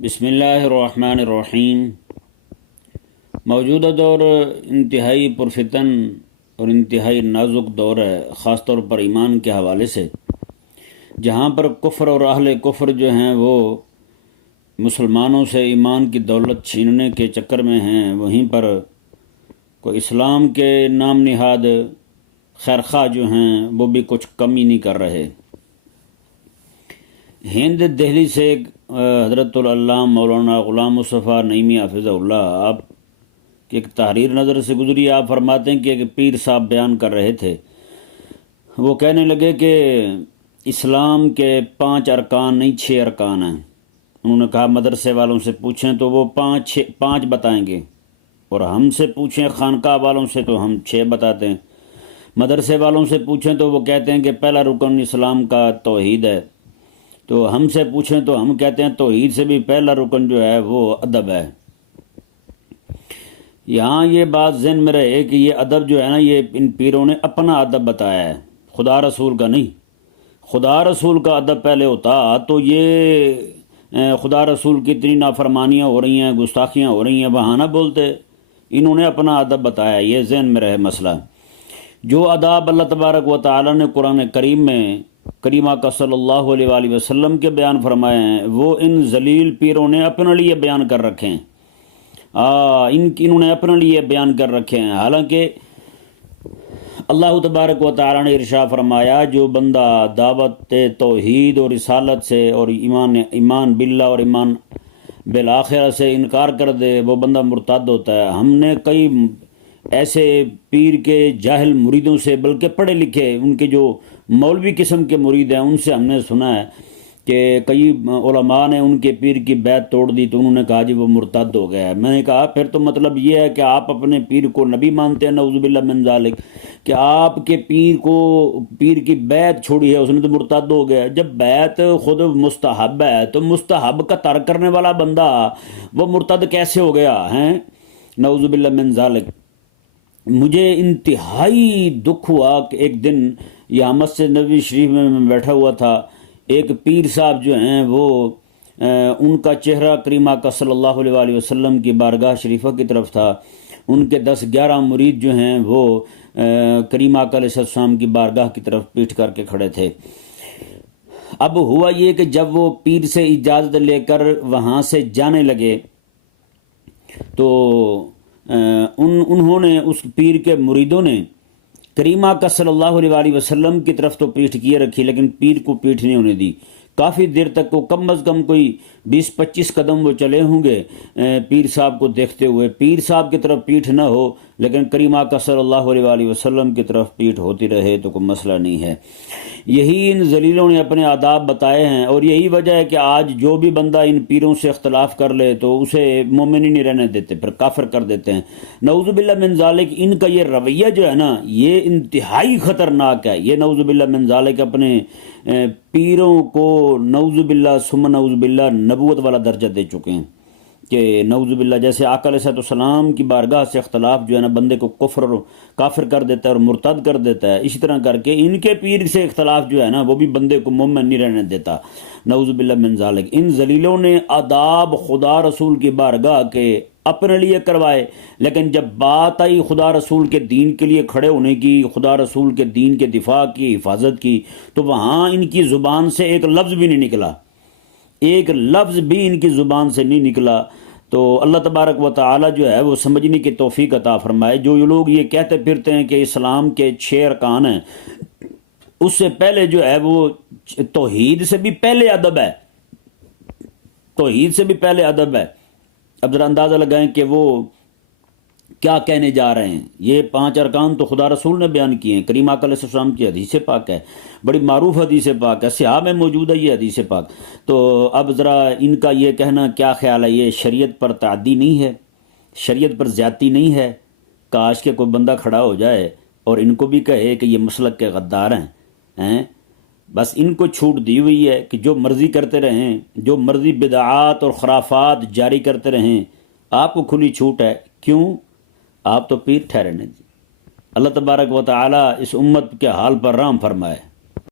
بسم اللہ الرحمن الرحیم۔ موجودہ دور انتہائی پرفتن اور انتہائی نازک دور ہے، خاص طور پر ایمان کے حوالے سے، جہاں پر کفر اور اہل کفر جو ہیں وہ مسلمانوں سے ایمان کی دولت چھیننے کے چکر میں ہیں، وہیں پر کوئی اسلام کے نام نہاد خیرخواہ جو ہیں وہ بھی کچھ کمی نہیں کر رہے۔ ہند دہلی سے حضرت العلامہ مولانا غلام مصطفیٰ نعیمی حافظہ اللہ آپ کی ایک تحریر نظر سے گزری۔ آپ فرماتے ہیں کہ ایک پیر صاحب بیان کر رہے تھے، وہ کہنے لگے کہ اسلام کے 5 ارکان نہیں 6 ارکان ہیں۔ انہوں نے کہا مدرسے والوں سے پوچھیں تو وہ 5 بتائیں گے، اور ہم سے پوچھیں خانقاہ والوں سے تو ہم 6 بتاتے ہیں۔ مدرسے والوں سے پوچھیں تو وہ کہتے ہیں کہ پہلا رکن اسلام کا توحید ہے، تو ہم سے پوچھیں تو ہم کہتے ہیں توحید سے بھی پہلا رکن جو ہے وہ ادب ہے۔ یہاں یہ بات ذہن میں رہے کہ یہ ادب جو ہے نا، یہ ان پیروں نے اپنا ادب بتایا ہے، خدا رسول کا نہیں۔ خدا رسول کا ادب پہلے ہوتا تو یہ خدا رسول کی اتنی نافرمانیاں ہو رہی ہیں، گستاخیاں ہو رہی ہیں، وہاں نہ بولتے۔ انہوں نے اپنا ادب بتایا، یہ ذہن میں رہے مسئلہ۔ جو آداب اللہ تبارک و تعالی نے قرآن کریم میں کریمہ کا صلی اللہ علیہ وآلہ وسلم کے بیان فرمائے ہیں، وہ ان ذلیل پیروں نے اپنے لیے بیان کر رکھے ہیں۔ انہوں نے اپنے لیے بیان کر رکھے ہیں، حالانکہ اللہ تبارک و تعالی نے ارشاد فرمایا جو بندہ دعوت توحید اور رسالت سے اور ایمان باللہ اور ایمان بالآخرہ سے انکار کر دے، وہ بندہ مرتد ہوتا ہے۔ ہم نے کئی ایسے پیر کے جاہل مریدوں سے، بلکہ پڑھے لکھے ان کے جو مولوی قسم کے مرید ہیں، ان سے ہم نے سنا ہے کہ کئی علماء نے ان کے پیر کی بیعت توڑ دی تو انہوں نے کہا جی وہ مرتد ہو گیا ہے۔ میں نے کہا پھر تو مطلب یہ ہے کہ آپ اپنے پیر کو نبی مانتے ہیں، نعوذ باللہ من ذالک، کہ آپ کے پیر کی بیعت چھوڑی ہے، اس نے تو مرتد ہو گیا۔ جب بیعت خود مستحب ہے تو مستحب کا ترک کرنے والا بندہ وہ مرتد کیسے ہو گیا ہے؟ نعوذ باللہ من ذالک۔ مجھے انتہائی دکھ ہوا کہ ایک دن یہاں مسجد نبوی شریف میں بیٹھا ہوا تھا، ایک پیر صاحب جو ہیں وہ ان کا چہرہ کریمہ کا صلی اللہ علیہ وآلہ وسلم کی بارگاہ شریفہ کی طرف تھا۔ ان کے 10-11 مرید جو ہیں وہ کریمہ کا علیہ السلام کی بارگاہ کی طرف پیٹھ کر کے کھڑے تھے۔ اب ہوا یہ کہ جب وہ پیر سے اجازت لے کر وہاں سے جانے لگے تو انہوں نے، اس پیر کے مریدوں نے کریمہ کا صلی اللہ علیہ وآلہ وسلم کی طرف تو پیٹھ کیے رکھی، لیکن پیر کو پیٹھ نہیں ہونے دی۔ کافی دیر تک وہ کم از کم کوئی 20-25 قدم وہ چلے ہوں گے پیر صاحب کو دیکھتے ہوئے۔ پیر صاحب کی طرف پیٹھ نہ ہو لیکن کریمہ کا صلی اللہ علیہ وآلہ وسلم کی طرف پیٹھ ہوتی رہے تو کوئی مسئلہ نہیں ہے۔ یہی ان ذلیلوں نے اپنے آداب بتائے ہیں، اور یہی وجہ ہے کہ آج جو بھی بندہ ان پیروں سے اختلاف کر لے تو اسے مومن ہی نہیں رہنے دیتے، پھر کافر کر دیتے ہیں۔ نعوذ باللہ من ذالک۔ ان کا یہ رویہ جو ہے نا، یہ انتہائی خطرناک ہے۔ یہ نعوذ باللہ من ذالک اپنے پیروں کو نعوذ باللہ ثم نعوذ باللہ نبوت والا درجہ دے چکے ہیں کہ نعوذ باللہ جیسے آقا علیہ السلام کی بارگاہ سے اختلاف جو ہے نا بندے کو کفر اور کافر کر دیتا ہے اور مرتد کر دیتا ہے، اسی طرح کر کے ان کے پیر سے اختلاف جو ہے نا وہ بھی بندے کو مومن نہیں رہنے دیتا، نعوذ باللہ من ذالک۔ ان ذلیلوں نے آداب خدا رسول کی بارگاہ کے اپنے لیے کروائے، لیکن جب بات آئی خدا رسول کے دین کے لیے کھڑے ہونے کی، خدا رسول کے دین کے دفاع کی، حفاظت کی، تو وہاں ان کی زبان سے ایک لفظ بھی نہیں نکلا، ایک لفظ بھی ان کی زبان سے نہیں نکلا۔ تو اللہ تبارک و تعالی جو ہے وہ سمجھنے کی توفیق عطا فرمائے۔ جو لوگ یہ کہتے پھرتے ہیں کہ اسلام کے 6 ارکان ہیں، اس سے پہلے جو ہے وہ توحید سے بھی پہلے ادب ہے، توحید سے بھی پہلے ادب ہے۔ اب ذرا اندازہ لگائیں کہ وہ کیا کہنے جا رہے ہیں۔ یہ 5 ارکان تو خدا رسول نے بیان کیے ہیں، کریمہ علیہ السلام کی حدیث پاک ہے، بڑی معروف حدیث پاک ہے، صحاح میں موجود ہے یہ حدیث پاک۔ تو اب ذرا ان کا یہ کہنا کیا خیال ہے، یہ شریعت پر تعدی نہیں ہے، شریعت پر زیادتی نہیں ہے؟ کاش کہ کوئی بندہ کھڑا ہو جائے اور ان کو بھی کہے کہ یہ مسلک کے غدار ہیں۔ بس ان کو چھوٹ دی ہوئی ہے کہ جو مرضی کرتے رہیں، جو مرضی بدعات اور خرافات جاری کرتے رہیں، آپ کو کھلی چھوٹ ہے۔ کیوں؟ آپ تو پیر ٹھہرے نہیں۔ اللہ تبارک و تعالی اس امت کے حال پر رحم فرمائے۔